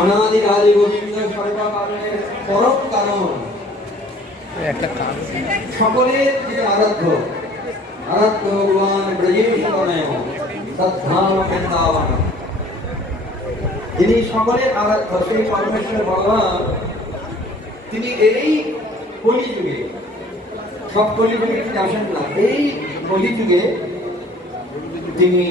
অনাদিকালে গোবিন্দ সর্বকালের পরম কারণ, সকলের যে আরাধ্য ভগবান ব্রজেশতনয় তদ্ধাম বৃন্দাবন, যিনি সকলের আরাধ্য সেই পরমেশ্বর ভগবান, তিনি এই কলিযুগে, সব কলিযুগে তিনি আসেন না, এই কলিযুগে তিনি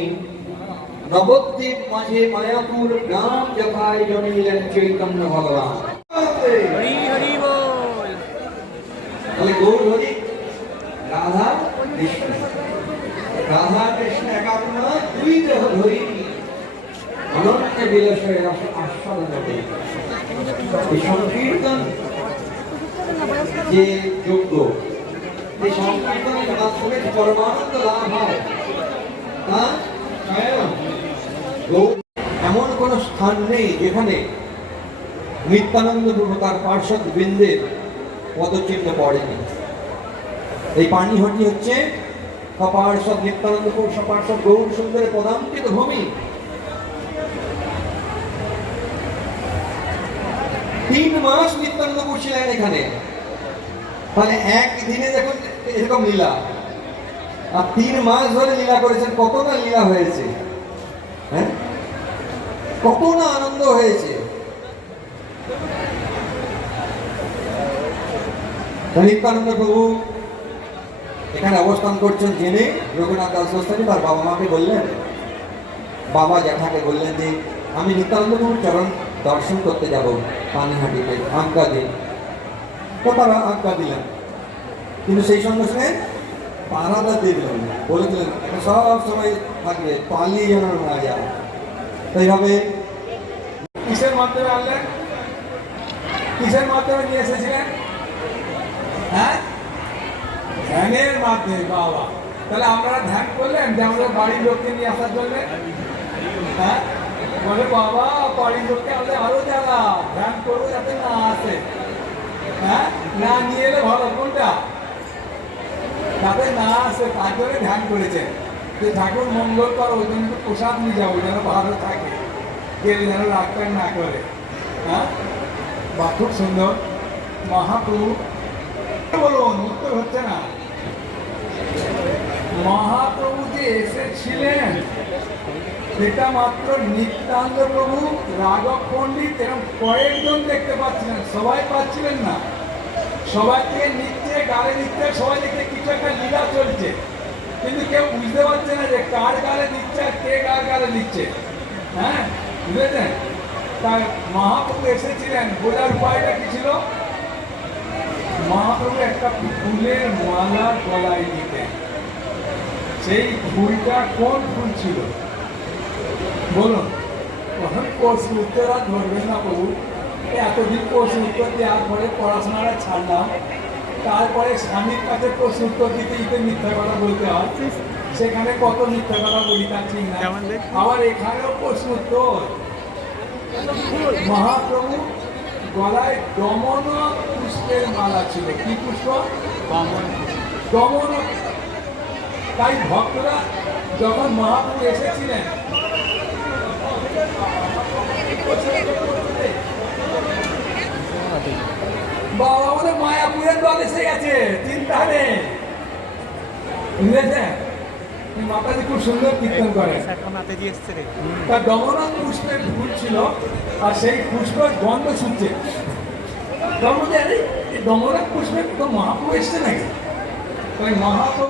নবদ্বীপ মাঝে মায়াপুর গ্রাম যথায় জন্মিলেন চৈতন্য ভগবান। গৌর হরি, রাধা কৃষ্ণ, রাধা কৃষ্ণ একাত্ম দুই দেহ ধরি অনন্ত বিলাসের আস্বাদন করে। এই সংকীর্তন যে যোগ্য, এই সংকীর্তনের মাধ্যমে পরমানন্দ লাভ হয়। এমন কোন স্থান নেই যেখানে নিত্যানন্দ প্রভু তার পার্শ্বদ বৃন্দের পদচিহ্ন পড়েনি। এই পানিহাটি হচ্ছে সপার্শ্বদ নিত্যানন্দ প্রভু, সপার্শ্বদ গৌর সুন্দরের পদাঙ্কিত ভূমি। 3 মাস নিত্যানন্দ প্রভু ছিলেন এখানে, মানে একদিনে দেখুন এরকম লীলা, আর 3 মাস ধরে লীলা করেছেন। কত না লীলা হয়েছে, হ্যাঁ, কত না আনন্দ হয়েছে। নিত্যানন্দ প্রভু এখানে অবস্থান করছেন জেনে রঘুনাথ দাস গোস্বামী তার বাবা মাকে বললেন, বাবা জ্যাঠাকে বললেন যে আমি নিত্যানন্দ প্রভুর চরণ দর্শন করতে যাব পানিহাটিতে, আজ্ঞা দিন। তো তারা আজ্ঞা দিলেন, কিন্তু সেই সঙ্গে সঙ্গে পাহারাদার দিয়ে দিলেন, বলে দিলেন সব সময় থাকবে, পালিয়ে যেন না যায়। এইভাবে কিসের মাধ্যমে আনলেন, কিসের মাধ্যমে নিয়ে এসেছিলেন? হ্যাঁ, ধ্যানের মাধ্যমে। বাবা, তাহলে আপনারা ধ্যান করলেন যে আমাদের বাড়ির লোককে নিয়ে আসার জন্য? হ্যাঁ, বলে বাবা বাড়ির লোককে আমাদের আরো যারা ধ্যান করবো যাতে না আসে। হ্যাঁ, না নিয়ে এলে ভালো, কোনটা? যাতে না আসে তার জন্য ধ্যান করেছেন যে ঠাকুর মঙ্গল কর, ওই জন্য প্রসাদ নিয়ে যাবো যেন ভালো থাকে, গেলে যেন রাগটা না করে। হ্যাঁ, বা খুব সুন্দর। মহাপ্রভু বলুন, উত্তর হচ্ছে না। মহাপ্রভু যে এসেছিলেন সেটা মাত্র নিত্যানন্দ প্রভু, রাঘব পণ্ডিত এরকম কয়েকজন দেখতে পাচ্ছিলেন, সবাই পাচ্ছিলেন না। সবাই থেকে নিচ্ছে, গালে নিচ্ছে, সবাই দেখতে কিছু একটা লীলা চলছে, কিন্তু কেউ বুঝতে পারছে না যে কার গালে দিচ্ছে আর কে কার গালে দিচ্ছে। হ্যাঁ, বুঝেছেন? তাই মহাপ্রভু এসেছিলেন, বোঝার উপায়টা কি ছিল? মহাপ্রভু একটা ফুলের মালা গলায় দিতেন। সেই ফুলটা কোন ফুল ছিল বলুন? তখন প্রশ্ন উত্তর আর ধরবেন না প্রভু, এতদিন প্রশ্ন উত্তর দেওয়ার পরে পড়াশোনাটা ছাড়লাম, তারপরে স্বামীর কাছে প্রশ্ন উত্তর দিতে দিতে মিথ্যা কথা বলতে হয়, সেখানে কত মিথ্যা কথা বলি তা ঠিক না, আবার এখানেও প্রশ্ন উত্তর। মহাপ্রভু গলায় দমন পুষ্পের মালা ছিল। কি পুষ্প? দমন। তাই ভক্তরা যখন মহাপ্রভু এসেছিলেন, বাবা আমাদের মায়াপুরের দল এসে গেছে, চিন্তা নেই, বুঝেছেন? মাতাজি খুব সুন্দর কীর্তন করে। তার দমনা পুষ্পের ফুল ছিল, আর সেই পুষ্পের গন্ধ শুনছে। দমনা পুষ্পের তো মহাপ্রভু এসছে নাকি? তাই মহাপ্রভু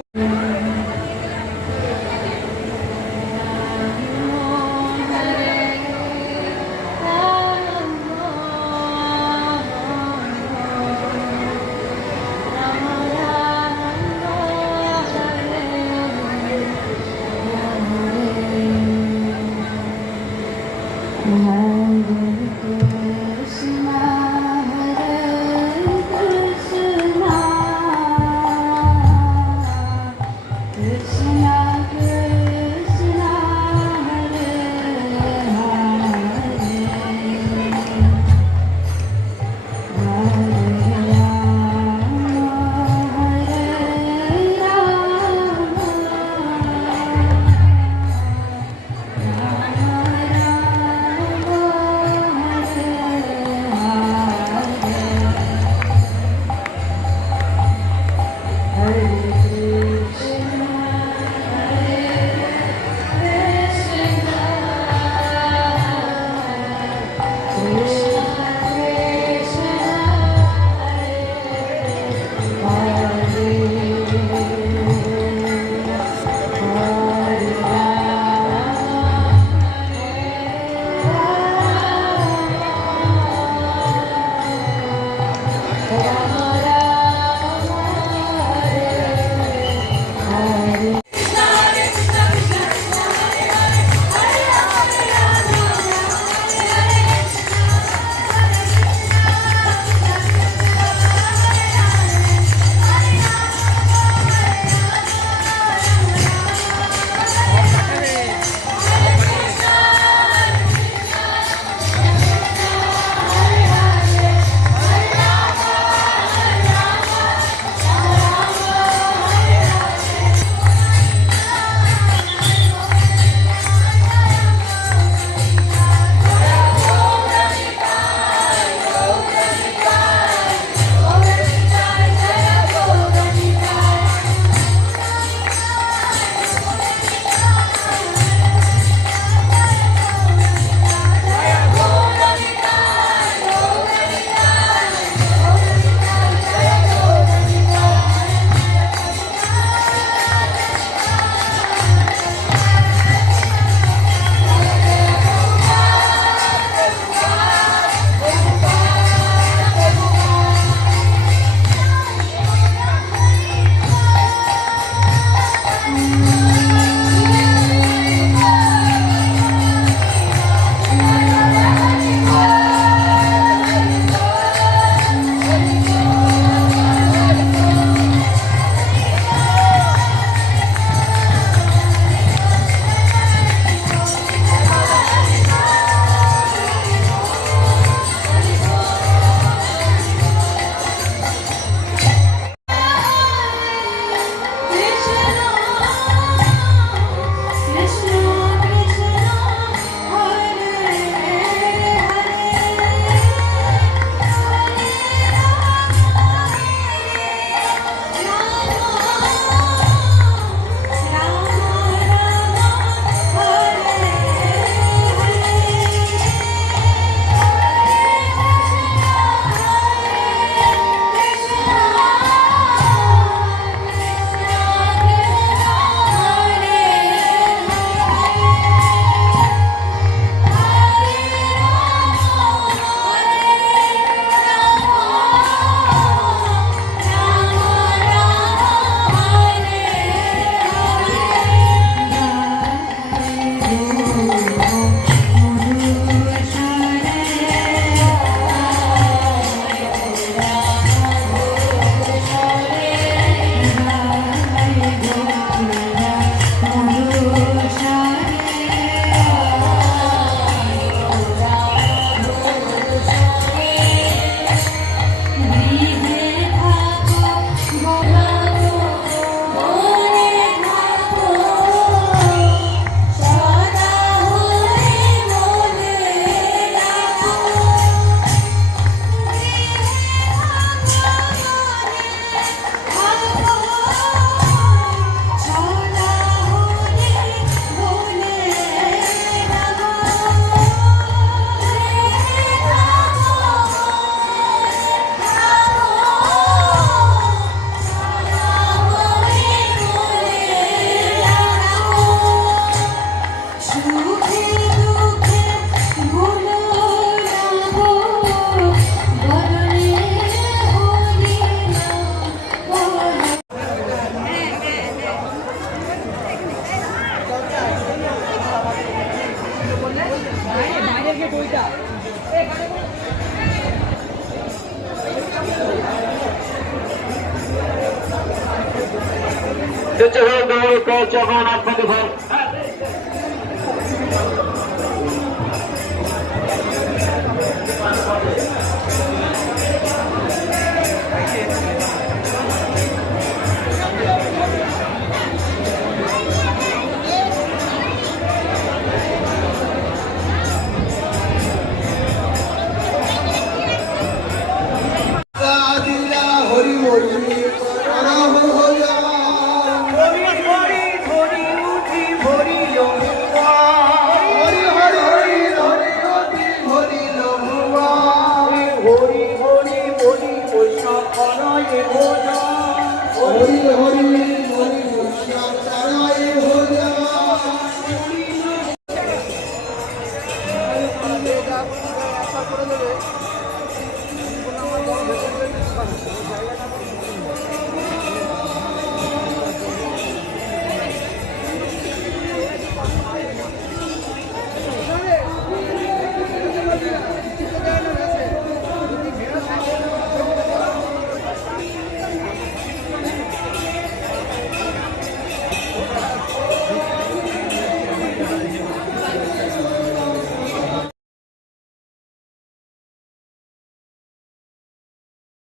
এসেছে হয়ে দৌড় যখন আপনার